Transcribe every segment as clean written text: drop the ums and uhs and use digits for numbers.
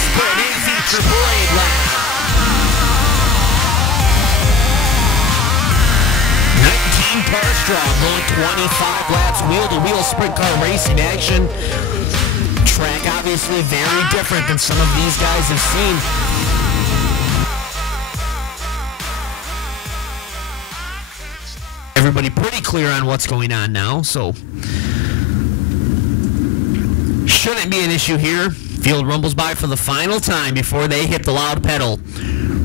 split in-feature parade lap. 19 cars strong, going 25 laps, wheel-to-wheel sprint car racing action. Track obviously very different than some of these guys have seen. Everybody pretty clear on what's going on now, so shouldn't be an issue here. Field rumbles by for the final time before they hit the loud pedal.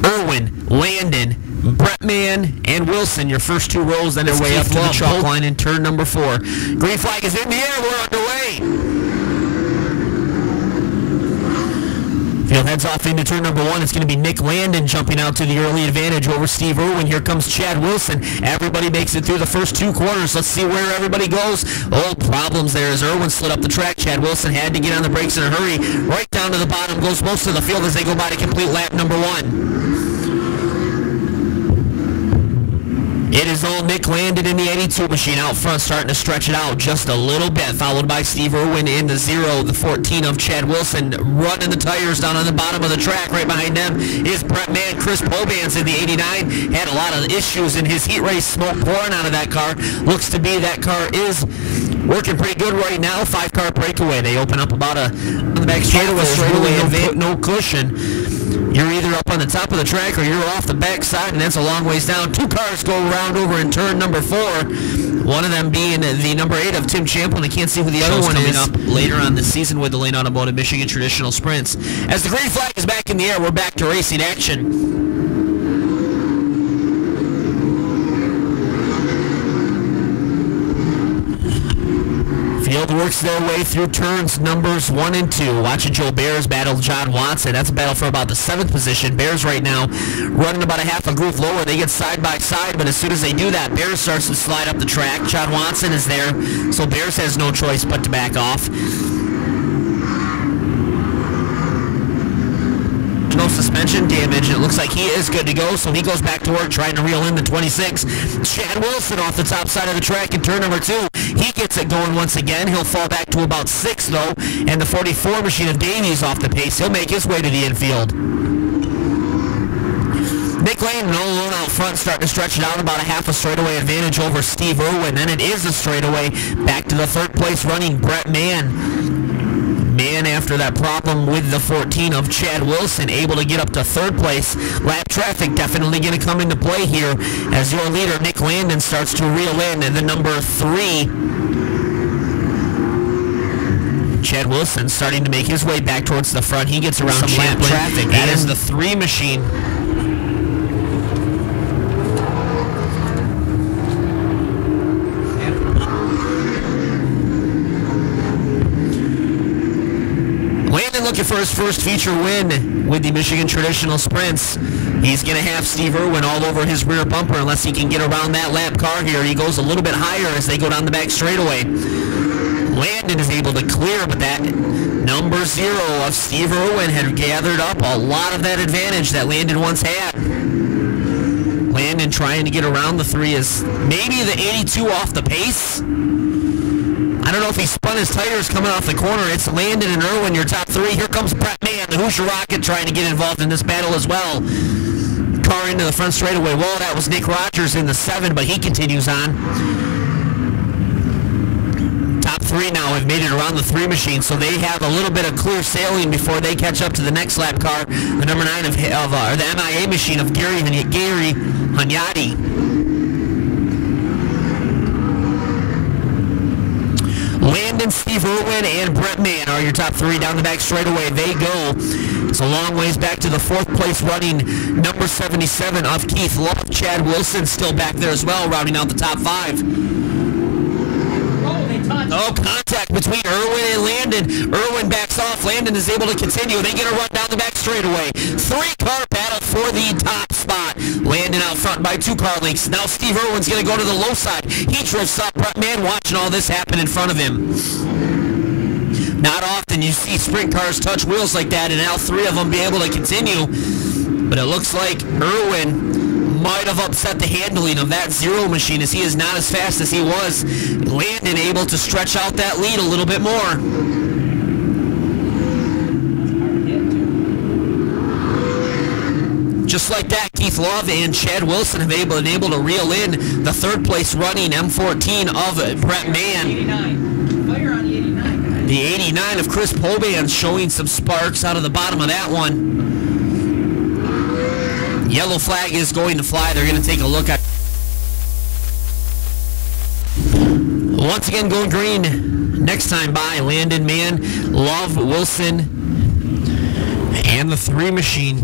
Irwin, Landon, Bretman, and Wilson, your first two rows, then their way up to the chalk line in turn number 4. Green flag is in the air, we're underway. Field heads off into turn number 1. It's going to be Nick Landon jumping out to the early advantage over Steve Irwin. Here comes Chad Wilson. Everybody makes it through the first 2 corners. Let's see where everybody goes. Oh, problems there as Irwin slid up the track. Chad Wilson had to get on the brakes in a hurry. Right down to the bottom goes most of the field as they go by to complete lap number 1. It is all Nick Landon in the 82 machine out front, starting to stretch it out just a little bit, followed by Steve Irwin in the 0, the 14 of Chad Wilson, running the tires down on the bottom of the track. Right behind them is Brett Mann. Chris Pobans in the 89 had a lot of issues in his heat race, smoke pouring out of that car. Looks to be that car is working pretty good right now. 5-car breakaway. They open up about on the back straightaway, no cushion. You're either up on the top of the track or you're off the backside, and that's a long ways down. 2 cars go around over in turn number 4. One of them being the number 8 of Tim Champlin. I can't see who the other one is. Coming up later on this season with the Lane Automotive Michigan Traditional Sprints. As the green flag is back in the air, we're back to racing action. Field works their way through turns numbers 1 and 2. Watching Joe Bears battle John Watson. That's a battle for about the 7th position. Bears right now running about a half a groove lower. They get side by side, but as soon as they do that, Bears starts to slide up the track. John Watson is there, so Bears has no choice but to back off. No suspension damage. It looks like he is good to go, so he goes back to work trying to reel in the 26. Chad Wilson off the top side of the track in turn number 2. He gets it going once again. He'll fall back to about 6th, though, and the 44 machine of Davies off the pace. He'll make his way to the infield. Nick Landon all alone out front, starting to stretch it out, about a half a straightaway advantage over Steve Irwin. Then it is a straightaway back to the 3rd place running Brett Mann. Mann, after that problem with the 14 of Chad Wilson, able to get up to 3rd place. Lap traffic definitely going to come into play here as your leader, Nick Landon, starts to reel in the number 3. Chad Wilson starting to make his way back towards the front. He gets around some lap traffic. That is the 3 machine. Looking for his first feature win with the Michigan Traditional Sprints. He's going to have Steve Irwin all over his rear bumper unless he can get around that lap car here. He goes a little bit higher as they go down the back straightaway. Landon is able to clear, but that number 0 of Steve Irwin had gathered up a lot of that advantage that Landon once had. Landon trying to get around the 3 is maybe the 82 off the pace. I don't know if he spun his tires coming off the corner. It's Landon and Irwin, your top 3. Here comes Brett Mann, the Hoosier Rocket, trying to get involved in this battle as well. Car into the front straightaway. Well, that was Nick Rogers in the 7, but he continues on. Top 3 now have made it around the 3 machine, so they have a little bit of clear sailing before they catch up to the next lap car, the number 9 of the MIA machine of Gary Hunyadi. Landon, Steve Irwin, and Brett Mann are your top 3 down the back straightaway. They go. It's a long ways back to the 4th place running number 77 of Keith Love. Chad Wilson still back there as well, rounding out the top 5. Oh, contact between Irwin and Landon. Irwin backs off. Landon is able to continue. They get a run down the back straightaway. 3-car battle for the top spot. Landon out front by 2 car lengths. Now Steve Irwin's going to go to the low side. He drifts up. Brett Mann watching all this happen in front of him. Not often you see sprint cars touch wheels like that, and now 3 of them be able to continue. But it looks like Irwin might have upset the handling of that 0 machine, as he is not as fast as he was. Landon able to stretch out that lead a little bit more. just like that, Keith Love and Chad Wilson have been able to reel in the third place running M14 of Brett Mann. 89. Fire on the 89. The 89 of Chris Poban showing some sparks out of the bottom of that one. Yellow flag is going to fly. They're going to take a look at. Once again, going green next time by. Landon, Mann, Love, Wilson, and the 3 machine.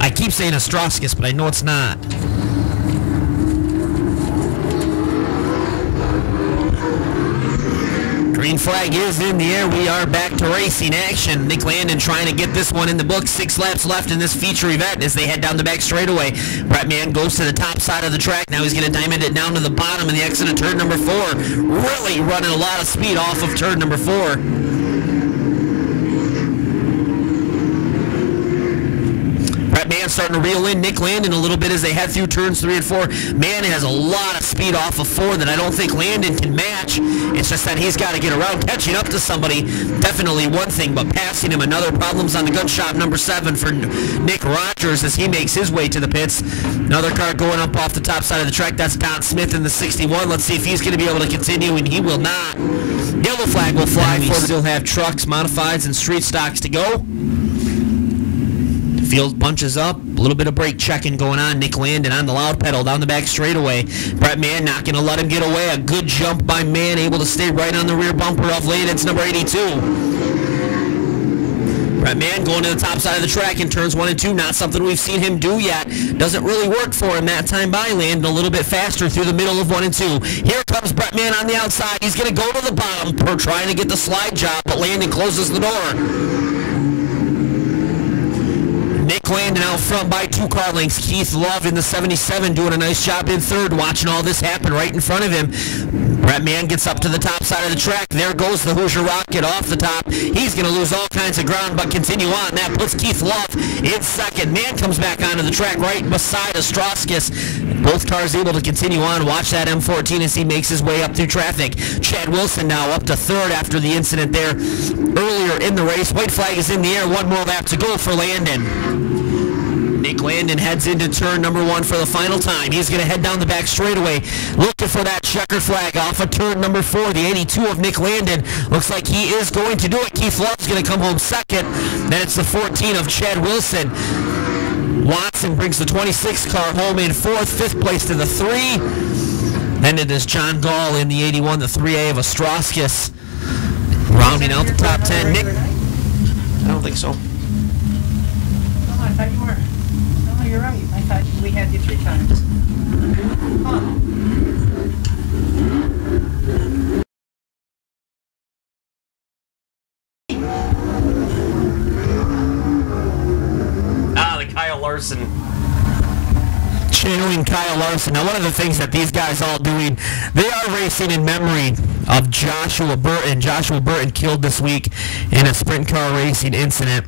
I keep saying Ostrowskis, but I know it's not. Green flag is in the air. We are back to racing action. Nick Landon trying to get this one in the book. 6 laps left in this feature event as they head down the back straightaway. Brett Mann goes to the top side of the track. Now he's going to diamond it down to the bottom of the exit of turn number 4. Really running a lot of speed off of turn number 4. Brett Mann starting to reel in Nick Landon a little bit as they head through turns 3 and 4. Mann has a lot of speed off of 4 that I don't think Landon can match. It's just that he's got to get around. Catching up to somebody, definitely one thing, but passing him, another. Problems on the gun shop number 7 for Nick Rogers as he makes his way to the pits. Another car going up off the top side of the track. That's Don Smith in the 61. Let's see if he's going to be able to continue, and he will not. Yellow flag will fly. We still have trucks, modifieds, and street stocks to go. Field bunches up, a little bit of brake checking going on. Nick Landon on the loud pedal down the back straightaway. Brett Mann not going to let him get away. A good jump by Mann, able to stay right on the rear bumper of Landon's number 82. Brett Mann going to the top side of the track in turns 1 and 2. Not something we've seen him do yet. Doesn't really work for him that time by. Landon a little bit faster through the middle of 1 and 2. Here comes Brett Mann on the outside. He's going to go to the bottom for trying to get the slide job, but Landon closes the door. Nick Landon out front by 2 car lengths. Keith Love in the 77 doing a nice job in third, watching all this happen right in front of him. Brett Mann gets up to the top side of the track. There goes the Hoosier Rocket off the top. He's going to lose all kinds of ground, but continue on. That puts Keith Love in second. Mann comes back onto the track right beside Ostrowskis. Both cars able to continue on. Watch that M14 as he makes his way up through traffic. Chad Wilson now up to third after the incident there earlier in the race. White flag is in the air. 1 more lap to go for Landon. Nick Landon heads into turn number 1 for the final time. He's going to head down the back straightaway, looking for that checkered flag off of turn number 4. The 82 of Nick Landon looks like he is going to do it. Keith Love's going to come home second. Then it's the 14 of Chad Wilson. Watson brings the 26 car home in 4th, 5th place to the 3. Then it is John Gall in the 81, the 3A of Ostrowskis, rounding out the top 10. Nick, I don't think so. Oh, I thought you were. No, you're right. I thought we had you 3 times. Huh. The Kyle Larson. Channeling Kyle Larson. Now, one of the things that these guys all doing, they are racing in memory of Joshua Burton. Joshua Burton killed this week in a sprint car racing incident.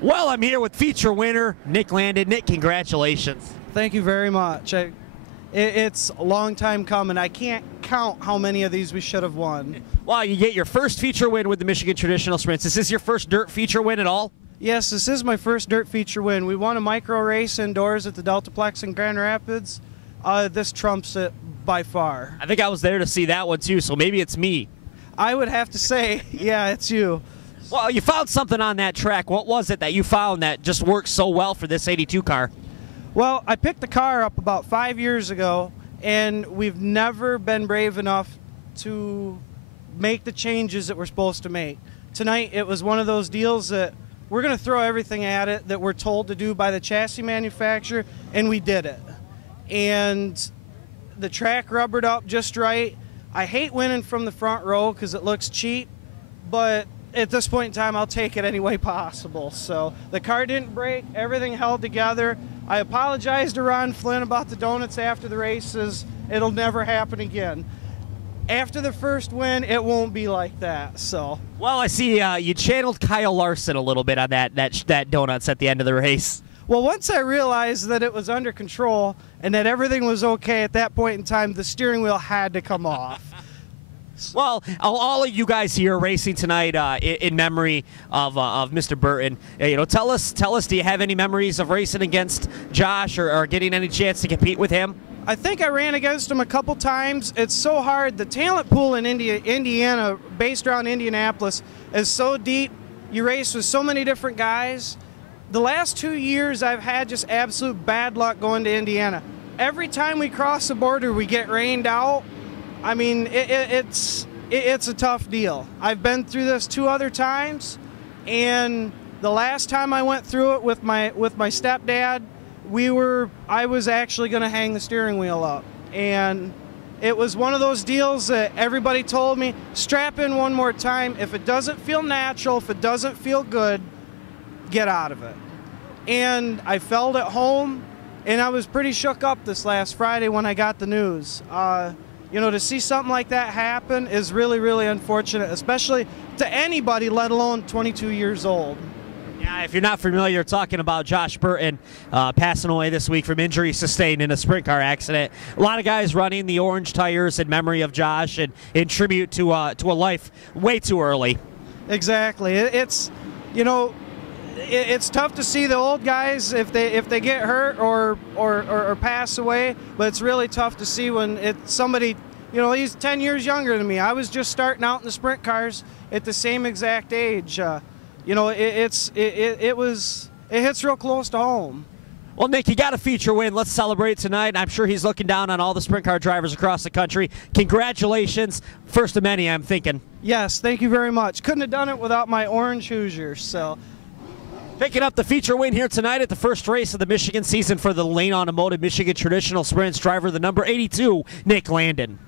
Well, I'm here with feature winner Nick Landon. Nick, congratulations. Thank you very much. It's a long time coming. I can't count how many of these we should have won. Well, you get your first feature win with the Michigan Traditional Sprints. Is this your first dirt feature win at all? Yes, this is my first dirt feature win. We won a micro race indoors at the Deltaplex in Grand Rapids. This trumps it by far. I think I was there to see that one too, so maybe it's me. I would have to say, yeah, it's you. Well, you found something on that track. What was it that you found that just works so well for this 82 car? Well, I picked the car up about 5 years ago, and we've never been brave enough to make the changes that we're supposed to make. Tonight, it was one of those deals that we're going to throw everything at it that we're told to do by the chassis manufacturer, and we did it. And the track rubbered up just right. I hate winning from the front row because it looks cheap, but at this point in time, I'll take it any way possible. So the car didn't break, everything held together. I apologized to Ron Flynn about the donuts after the races. It'll never happen again. After the first win, it won't be like that. So. Well, I see you channeled Kyle Larson a little bit on that donuts at the end of the race. Well, once I realized that it was under control and that everything was okay at that point in time, the steering wheel had to come off. Well, all of you guys here racing tonight in memory of Mr. Burton. Tell us, do you have any memories of racing against Josh or getting any chance to compete with him? I think I ran against him a couple times. It's so hard. The talent pool in Indiana, based around Indianapolis, is so deep. You race with so many different guys. The last 2 years, I've had just absolute bad luck going to Indiana. Every time we cross the border, we get rained out. I mean, it's a tough deal. I've been through this 2 other times, and the last time I went through it with my stepdad, I was actually going to hang the steering wheel up, and it was one of those deals that everybody told me, strap in one more time. If it doesn't feel natural, if it doesn't feel good, get out of it. And I felt at home, and I was pretty shook up this last Friday when I got the news. To see something like that happen is really, really unfortunate, especially to anybody, let alone 22 years old. Yeah, if you're not familiar, talking about Josh Burton passing away this week from injury sustained in a sprint car accident. A lot of guys running the orange tires in memory of Josh and in tribute to a life way too early. Exactly. It's tough to see the old guys if they get hurt or pass away, but it's really tough to see when it's somebody, he's 10 years younger than me. I was just starting out in the sprint cars at the same exact age. It hits real close to home. Well, Nick, you got a feature win. Let's celebrate tonight. I'm sure he's looking down on all the sprint car drivers across the country. Congratulations. First of many, I'm thinking. Yes, thank you very much. Couldn't have done it without my orange Hoosiers. So. Picking up the feature win here tonight at the first race of the Michigan season for the Lane Automotive Michigan Traditional Sprints driver, the number 82, Nick Landon.